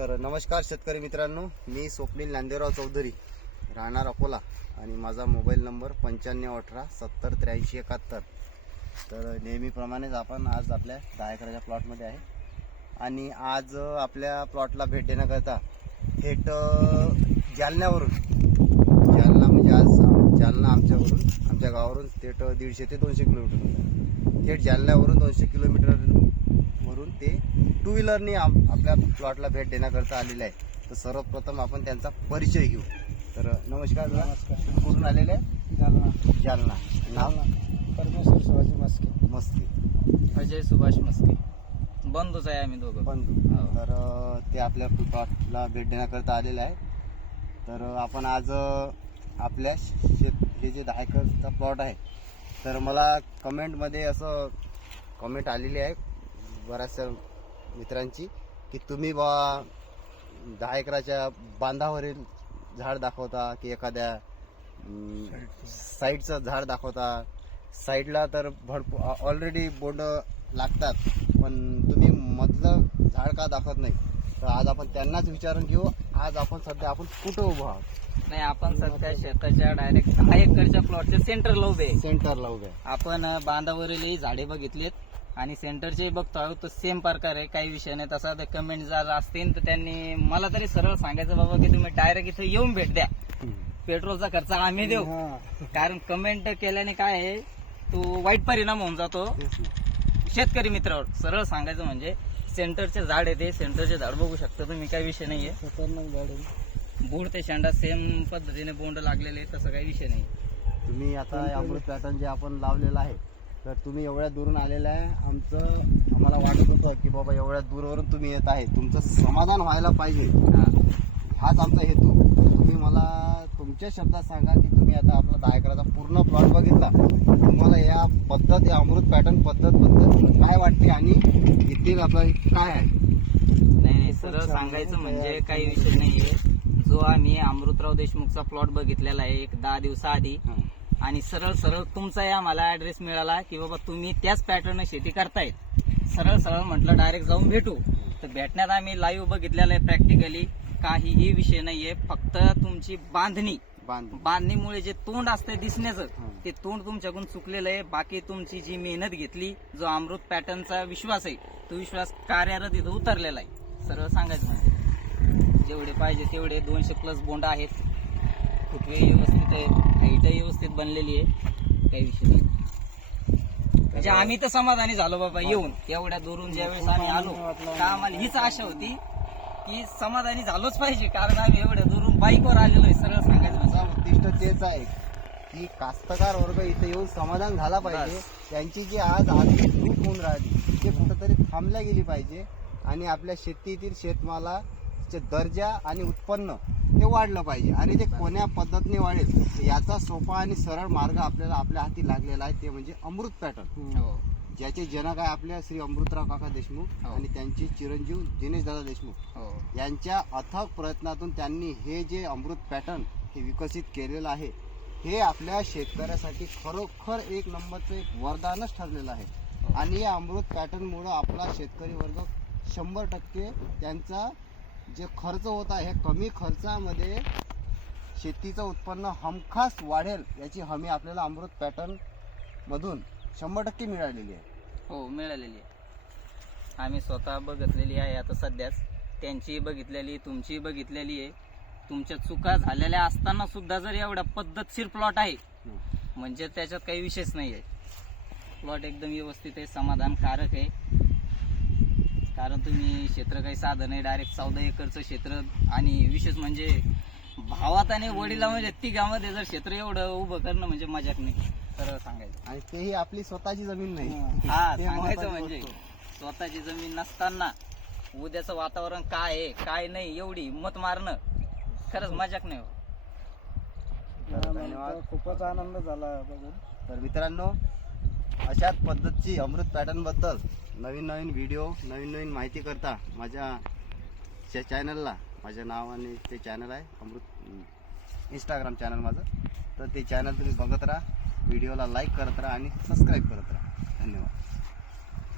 तर नमस्कार शेतकरी मित्रांनो, मी स्वप्नील नांदेराव चौधरी, राहणार अकोला आणि माझा मोबाईल नंबर 9518708371। तर नेहमीप्रमाणेच आपण आज आपल्या 10 एकराच्या प्लॉटमध्ये आहे आणि आज आपल्या प्लॉटला भेट देण्याकरता थेट जालन्यावरून, जालना म्हणजे आज जालना आमच्या गावावरून थेट 150 ते 200 किलोमीटर, थेट जालन्यावरून 200 किलोमीटर वरून ते टू व्हीलरनी आपल्या प्लॉटला भेट देण्याकरता आलेले आहे। तर सर्वप्रथम आपण त्यांचा परिचय घेऊ। तर नमस्कार, कुठून आलेले आहे? जालना। नाव? परमेश्वर शिवाजी मस्के, अजय सुभाष मस्के, बंधूच आहे आम्ही दोघं बंधू। तर ते आपल्या प्लॉटला भेट देण्याकरता आलेले आहे। तर आपण आज आपल्या हे जे 10 एकरचा प्लॉट आहे, तर मला कमेंटमध्ये असं कमेंट आलेली आहे बऱ्याचशा मित्रांची की तुम्ही 10 एकराच्या बांधावरील झाड दाखवता की एखाद्या साईडचं झाड दाखवता। साईडला तर भरपूर ऑलरेडी बोंड लागतात, पण तुम्ही मधलं झाड का दाखवत नाही? तर आज आपण त्यांनाच विचारून घेऊ। आज आपण सध्या कुठं उभं आहोत? नाही, आपण सध्या शेताच्या डायरेक्ट 10 एकरच्या प्लॉटच्या सेंटरला उभे आहे। सेंटरला उभे आहे। आपण बांधावरील झाडे बघितलेत आणि सेंटरचे बघतो आहोत, तर सेम प्रकार आहे, काही विषय नाही। तसा तर कमेंट जर असतील तर त्यांनी मला तरी सरळ सांगायचं बाबा की तुम्ही डायरेक्ट इथे येऊन भेट द्या, पेट्रोलचा खर्च आम्ही देऊ। कारण कमेंट केल्याने काय आहे, तो वाईट परिणाम होऊन जातो शेतकरी मित्रावर। सरळ सांगायचं म्हणजे सेंटरचे झाड आहे, ते सेंटरचे झाड बघू शकता तुम्ही, काही विषय नाहीये। खतरनाक झाड आहे। बोंड ते शेंडा सेम पद्धतीने बोंड लागलेले, तसं काही विषय नाही। तुम्ही आता अमृत पॅटर्न जे आपण लावलेलं आहे, तर तुम्ही एवढ्या दूरून आलेलं आहे। आम्हाला वाटत होतं की बाबा एवढ्या दूरवरून तुम्ही येत आहे, तुमचं समाधान व्हायला पाहिजे, हाच आमचा हेतू। तुम्ही मला तुमच्या शब्दात सांगा की तुम्ही आता आपला 10 एकराचा पूर्ण प्लॉट बघितला, तुम्हाला या पद्धत, या अमृत पॅटर्न पद्धत काय वाटते आणि इथील आपलं काय आहे? नाही, सरळ सांगायचं म्हणजे काही विषय नाहीये। जो आम्ही अमृतराव देशमुखचा प्लॉट बघितलेला आहे एक 10 दिवसाआधी, आणि सरळ तुमचा आम्हाला ऍड्रेस मिळाला की बाबा तुम्ही त्याच पॅटर्न शेती करतायत। सरळ म्हटलं डायरेक्ट जाऊन भेटू, तर भेटण्यात आम्ही लाईव्ह बघितलेलं आहे प्रॅक्टिकली। काहीही विषय नाहीये, फक्त तुमची बांधणीमुळे जे तोंड असतंय दिसण्याचं, ते तोंड तुमच्याकडून चुकलेलं आहे। बाकी तुमची जी मेहनत घेतली, जो अमृत पॅटर्नचा विश्वास आहे, तो विश्वास कार्यरत इथं उतरलेला आहे। सरळ सांगायचं म्हणजे जेवढे पाहिजे तेवढे 200+ बोंड आहेत, फुटवे व्यवस्थित आहे, हाईट व्यवस्थित बनलेली आहे, काही विषय नाही। म्हणजे आम्ही तर समाधानी झालो बाबा येऊन, एवढ्या दूरून ज्यावेळेस आम्ही आलो तर आम्हाला हीच आशा होती की समाधानी झालोच पाहिजे, कारण आम्ही एवढ्या दूरून बाईकवर आलेलो आहे। सरळ सांगायचं माझं उद्दिष्ट तेच आहे की कास्तकार वर्ग इथे येऊन समाधान झाला पाहिजे। त्यांची जी आज चूक होऊन राहिली ते कुठंतरी थांबल्या गेली पाहिजे आणि आपल्या शेतीतील शेतमालाचे दर्जा आणि उत्पन्न हे वाढलं पाहिजे। आणि ते कोण्या पद्धतीने वाढेल याचा सोपा आणि सरळ मार्ग आपल्याला आपल्या हाती लागलेला आहे, ते म्हणजे अमृत पॅटर्न, ज्याचे जनक आहे आपल्या श्री अमृतराव काका देशमुख आणि त्यांचे चिरंजीव दिनेश दादा देशमुख यांच्या अथक प्रयत्नातून त्यांनी हे जे अमृत पॅटर्न हे विकसित केलेलं आहे, हे आपल्या शेतकऱ्यासाठी खरोखर एक नंबरचं एक वरदानच ठरलेलं आहे। आणि या अमृत पॅटर्नमुळं आपला शेतकरी वर्ग 100% त्यांचा जे खर्च होता हे कमी खर्चामध्ये शेतीचं उत्पन्न हमखास वाढेल याची हमी आपल्याला अमृत पॅटर्न मधून 100% मिळालेली आहे। हो, मिळालेली आहे, आम्ही स्वतः बघितलेली आहे। आता सध्याच त्यांची बघितलेली, तुमची बघितलेली आहे। तुमच्या चुका झालेल्या असताना सुद्धा जर एवढा पद्धतशीर प्लॉट आहे म्हणजे त्याच्यात काही विषयच नाही आहे। प्लॉट एकदम व्यवस्थित आहे, समाधानकारक आहे। कारण तुम्ही क्षेत्र काही साधं नाही, डायरेक्ट 14 एकरचं क्षेत्र, आणि विशेष म्हणजे भावात आणि वडिला म्हणजे तिघामध्ये जर क्षेत्र एवढं उभं करणं म्हणजे मजाक नाही, सरळ सांगायचं। आणि तेही आपली स्वतःची जमीन नाही, हा सांगायचं म्हणजे स्वतःची जमीन नसताना उद्याचं वातावरण काय आहे काय नाही एवढी हिंमत मारणं खरंच मजाक नाही हो। धन्यवाद, खूपच आनंद झाला बघून। तर मित्रांनो, अशाच पद्धतीची अमृत पॅटर्न बद्दल नवीन व्हिडिओ, नवीन माहिती करता माझ्या चॅनलला, माझ्या नावाने ते चॅनल आहे अमृत, इंस्टाग्राम चॅनल माझं, तर ते चॅनल तुम्ही बघत राहा, व्हिडिओला लाईक करत राहा आणि सबस्क्राईब करत राहा। धन्यवाद।